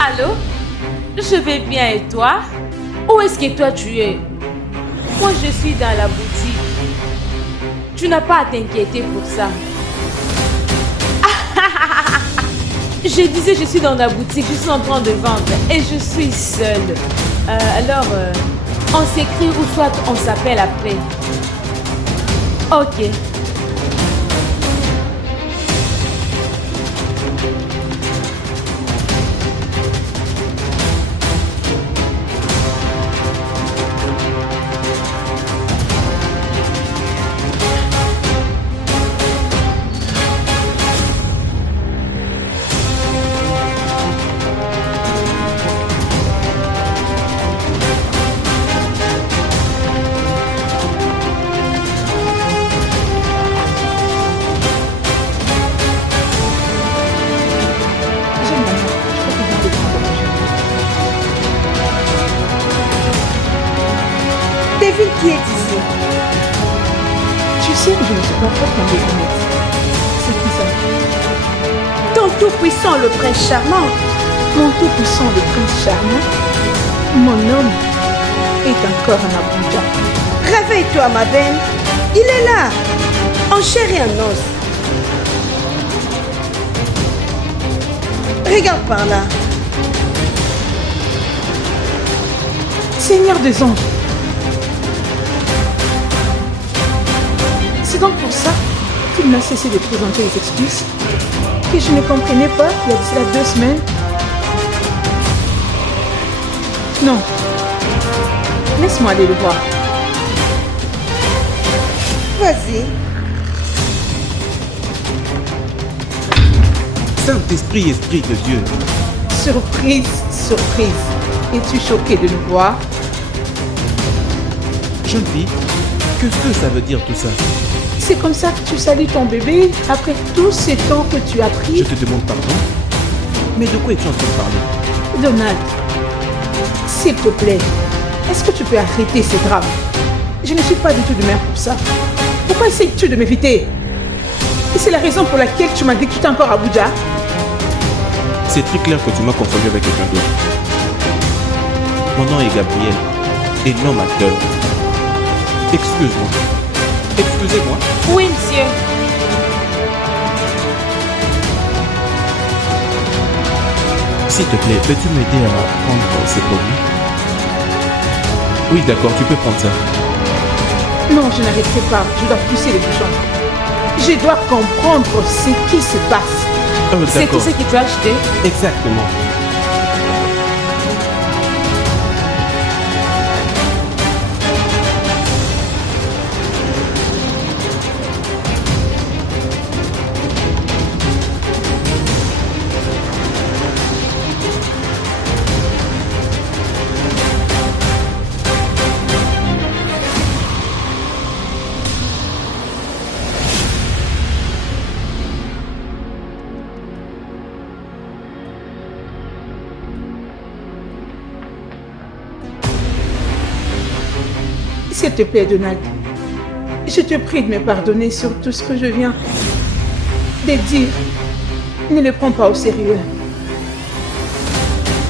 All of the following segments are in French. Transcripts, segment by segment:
Allô? Je vais bien et toi? Où est-ce que toi tu es? Moi je suis dans la boutique. Tu n'as pas à t'inquiéter pour ça. Je disais je suis dans la boutique, je suis en train de vendre et je suis seule. Alors, on s'écrit ou soit on s'appelle après. Ok. Devine qui est ici. Tu sais que je ne suis pas forte en devinette. C'est qui ça? Ton tout-puissant, le prince charmant. Mon tout-puissant, le prince charmant. Mon homme est encore en Abuja. Réveille-toi, ma belle. Il est là, en chair et en os. Regarde par là. Seigneur des anges. C'est donc pour ça qu'il n'a cessé de présenter les excuses que je ne comprenais pas il y a de cela 2 semaines. Non. Laisse-moi aller le voir. Vas-y. Saint-Esprit, Esprit de Dieu. Surprise, surprise. Es-tu choqué de nous voir? Jeune fille, qu'est-ce que ça veut dire tout ça? C'est comme ça que tu salues ton bébé après tous ces temps que tu as pris? Je te demande pardon. Mais de quoi es-tu en train de parler? Donald, s'il te plaît, est-ce que tu peux arrêter ces drames? Je ne suis pas du tout de même pour ça. Pourquoi essayes-tu de m'éviter? Et c'est la raison pour laquelle tu m'as dit que tu étais encore à Abuja? C'est très clair que tu m'as confondu avec quelqu'un d'autre. Mon nom est Gabriel et non Macdon. Excuse-moi. Excusez-moi. Oui, monsieur. S'il te plaît, peux-tu m'aider à prendre ces produits? Oui, d'accord, tu peux prendre ça. Non, je n'arrêterai pas. Je dois pousser les bouchons. Je dois comprendre ce qui se passe. Oh, C'est tout d'accord. ce que tu as acheté? Exactement. S'il te plaît, Donald, je te prie de me pardonner sur tout ce que je viens de dire. Ne le prends pas au sérieux.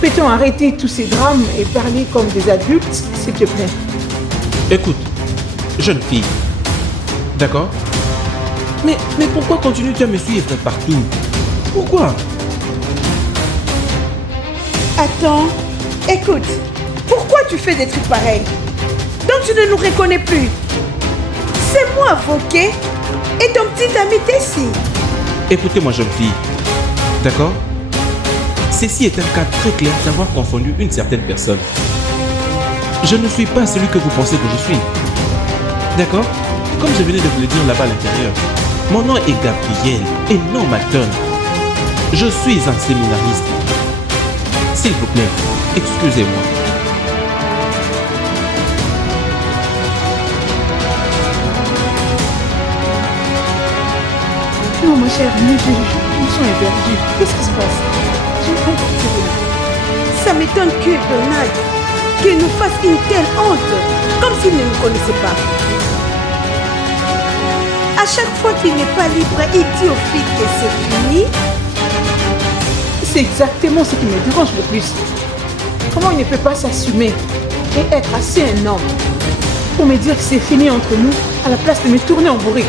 Peut-on arrêter tous ces drames et parler comme des adultes, s'il te plaît? Écoute, jeune fille. D'accord? Mais pourquoi continues-tu à me suivre partout? Pourquoi? Attends, écoute. Pourquoi tu fais des trucs pareils? Donc tu ne nous reconnais plus. C'est moi, Voké, et ton petit ami Tessie. Écoutez-moi, jeune fille. D'accord? Ceci est un cas très clair d'avoir confondu une certaine personne. Je ne suis pas celui que vous pensez que je suis. D'accord? Comme je venais de vous le dire là-bas à l'intérieur, mon nom est Gabriel et non Macdon. Je suis un séminariste. S'il vous plaît, excusez-moi. Non, ma chère, je suis éperdue. Qu'est-ce qui se passe? Je ne comprends pas. Ça m'étonne que Donald, qu'il nous fasse une telle honte, comme s'il ne nous connaissait pas. À chaque fois qu'il n'est pas libre, il dit aux filles que c'est fini. C'est exactement ce qui me dérange le plus. Comment il ne peut pas s'assumer et être assez un homme pour me dire que c'est fini entre nous à la place de me tourner en bourrique.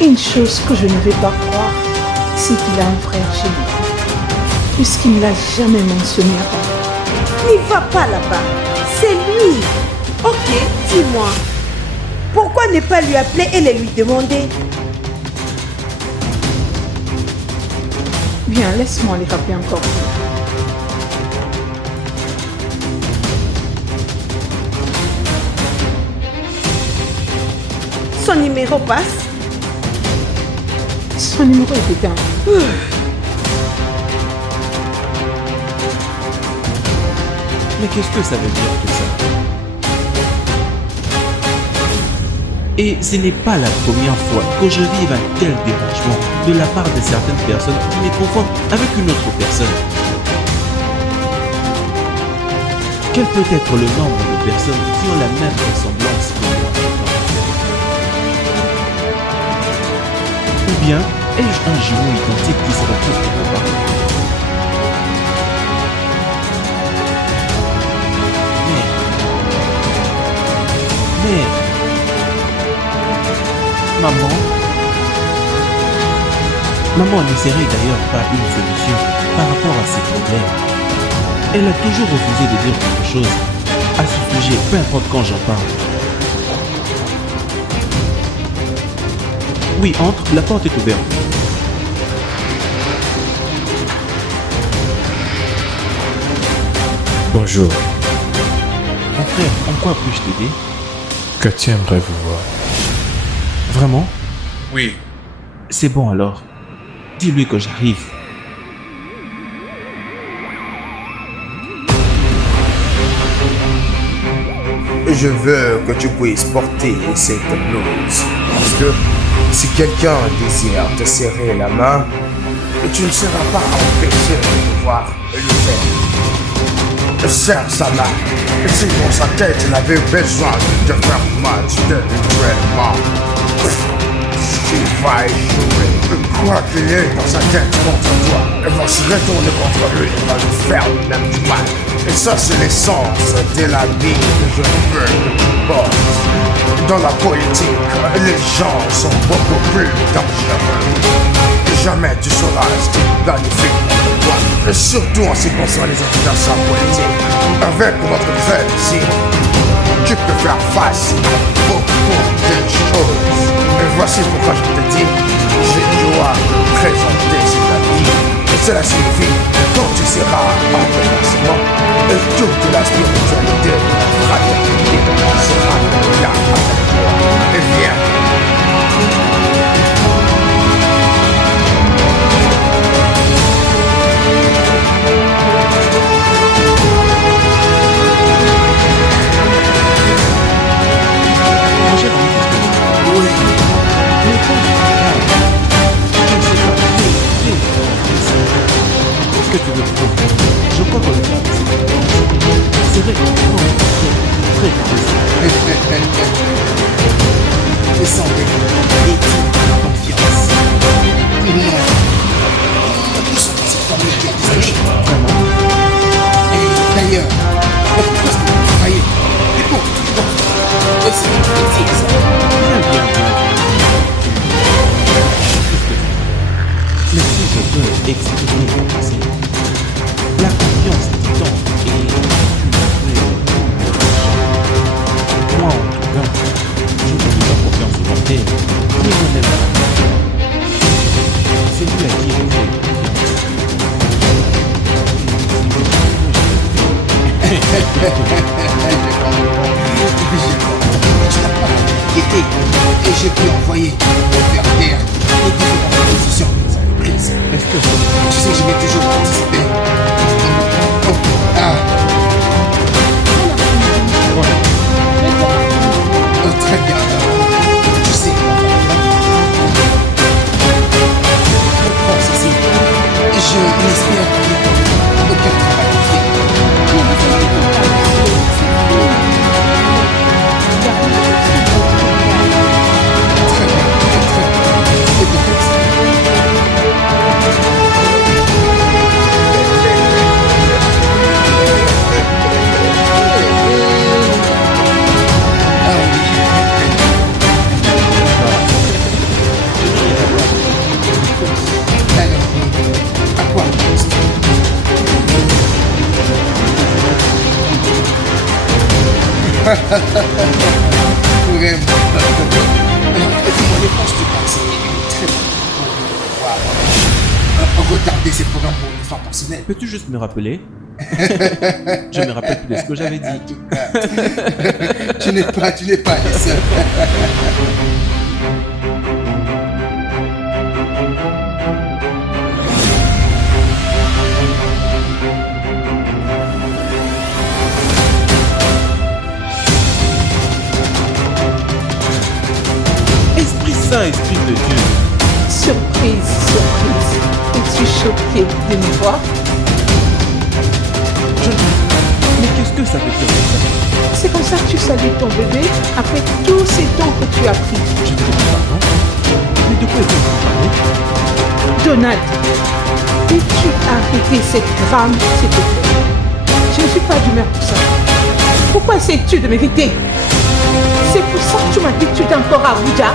Une chose que je ne vais pas croire, c'est qu'il a un frère chez lui, puisqu'il ne l'a jamais mentionné avant. N'y va pas là-bas. C'est lui. Ok, dis-moi. Pourquoi ne pas lui appeler et le lui demander? Viens, laisse-moi les rappeler encore. Son numéro passe. Son numéro est éteint. Mais qu'est-ce que ça veut dire tout ça? Et ce n'est pas la première fois que je vive un tel dérangement de la part de certaines personnes qui me confondent avec une autre personne. Quel peut être le nombre de personnes qui ont la même ressemblance que moi? Ou bien, ai-je un jumeau identique qui se retrouve quelque part? Mais... Maman n'essaierait d'ailleurs pas une solution par rapport à ces problèmes. Elle a toujours refusé de dire quelque chose à ce sujet, peu importe quand j'en parle. Oui, entre, la porte est ouverte. Bonjour, Mon frère, en quoi puis-je t'aider? que tu aimerais vous voir? Vraiment? Oui. C'est bon alors. Dis-lui que j'arrive. Je veux que tu puisses porter cette blouse. Parce que si quelqu'un désire te serrer la main, tu ne seras pas empêché de pouvoir le faire. Serre sa main. Si pour sa tête il avait besoin de te faire mal spirituellement, tu vas échouer. Quoi qu'il ait dans sa tête contre toi, elle va se retourner contre lui et va lui faire lui-même du mal. Et ça, c'est l'essence de la vie que je veux que tu portes. Dans la politique, les gens sont beaucoup plus dangereux. Et jamais tu sauras ce qui planifie contre toi. Et surtout en ce qui concerne les adversaires politiques. Avec notre frère ici, tu peux faire face à beaucoup de choses. Et voici pourquoi je te dis, je dois te présenter cette vie. Et cela signifie que quand tu seras en commencement, et toute la spiritualité de la fraternité sera là avec toi. Et viens. Que tu veux prendre? Je crois que le cas c'est réellement très Descendez et confiance. Nous sommes dans cette famille depuis des années. vraiment. Et d'ailleurs, pourquoi est-ce que vous travaillez? Mais bon, c'est une bêtise. Bien. Mais si je peux exprimer mon pensée, la confiance titane et tu moi en tout cas, je ne fais pas confiance au mortel, ni moi-même à la vie. C'est lui à qui je fais Tu n'as pas inquiété et je peux envoyer faire taire les différentes positions que nous avons prises. Est-ce que Tu sais que je vais toujours participer. Oh, très bien. Tu sais, je pense ici. Je n'espère qu'il n'y a aucun travail de fait. Vraiment. Alors, dis-moi, les penses-tu pas que c'est une très bonne idée pour pouvoir retarder ces programmes pour une fin personnelle? Peux-tu juste me rappeler? Je me rappelle plus de ce que j'avais dit. En tout cas, tu n'es pas les seuls. Esprit Saint, Esprit de Dieu. Surprise, surprise. Es-tu choqué de me voir? Mais qu'est-ce que ça veut dire ça? C'est comme ça que tu salues ton bébé après tous ces temps que tu as pris. Je te demande pardon. Mais de quoi est-ce que vous parlez? Donald, peux-tu arrêter cette drame, s'il te plaît? Je ne suis pas d'humeur pour ça. Pourquoi essaies-tu de m'éviter? C'est pour ça que tu m'as dit que tu étais encore à Abuja.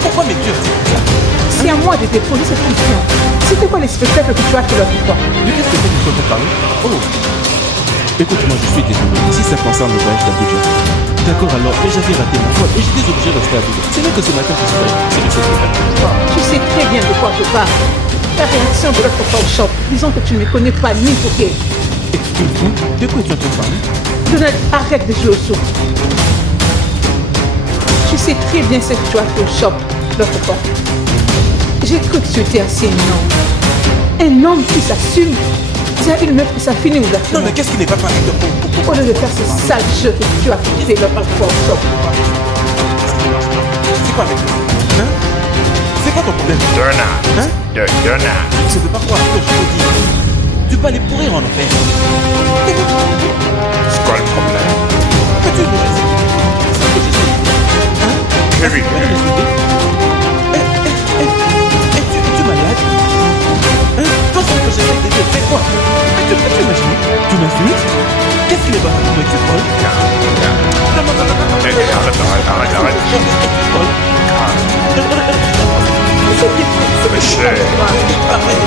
Pourquoi mes dieux disent ça? C'est à moi de te poser cette question. C'était quoi les spectacles que tu as fait l'autre fois? De qu'est-ce que tu es en train de parler? Oh. Écoute-moi, je suis désolé. Si ça concerne le voyage d'Abuja. D'accord, alors, mais j'avais raté mon vol et j'étais obligé de rester à Abuja. C'est vrai que ce matin, je suis allé. C'est le spectacle. Tu sais très bien de quoi je parle. Ta réaction de l'autre fois au shop, disons que tu ne me connais pas ni pour quel. Excuse-moi, de quoi es-tu en train de parler? Donald, arrête de jouer au sourd. Tu sais très bien ce que tu as fait au shop l'autre fois. J'ai cru que tu étais assez énorme. Un homme qui s'assume. C'est une meuf que ça finit ou Non, mais qu'est-ce qui n'est pas pareil de Au lieu de faire ce sale jeu que tu as fait l'autre fois au shop. C'est quoi avec toi? Hein? C'est quoi ton problème? Donald. Hein? Donald. Je ne veux pas croire que je te dis. Tu peux aller pourrir en enfer. C'est quoi le problème? Peux-tu me laisser? C'est ce que je sais. Hein? Very Est-ce que good. tu es Es-tu malade? Hein? Toi, ce que j'essaie de dire, c'est quoi? Peux-tu imaginer? Tu m'insultes? Qu'est-ce qui n'est pas parti? Tu voles? Non, non, non, non, non, non. Arrête. Tu voles? Monsieur. Arrête.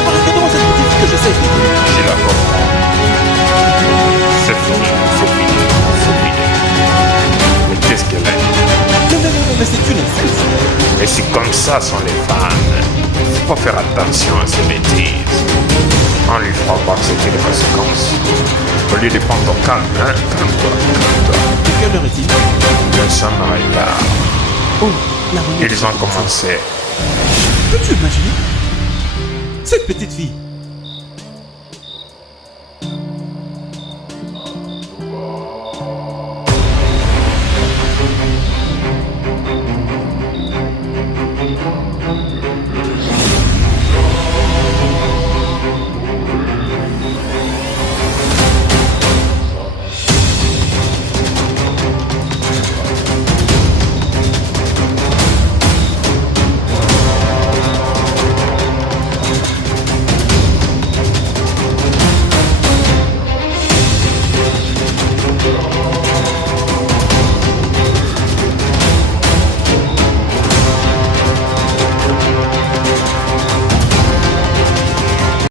Regardez-moi cette petite que j'essaie de dire. J'ai la comprends. C'est fini. Mais qu'est-ce qu'elle est? Non, mais c'est une insulte. Et c'est comme ça sont les femmes. Faut faire attention à ces bêtises. On lui fera voir que c'était les conséquences. Au lieu de prendre ton calme, hein? Calme-toi. Et quelle heure est-il? Nous sommes en retard. Oh, la réunion. Ils ont commencé. Peux-tu imaginer? Cette petite fille,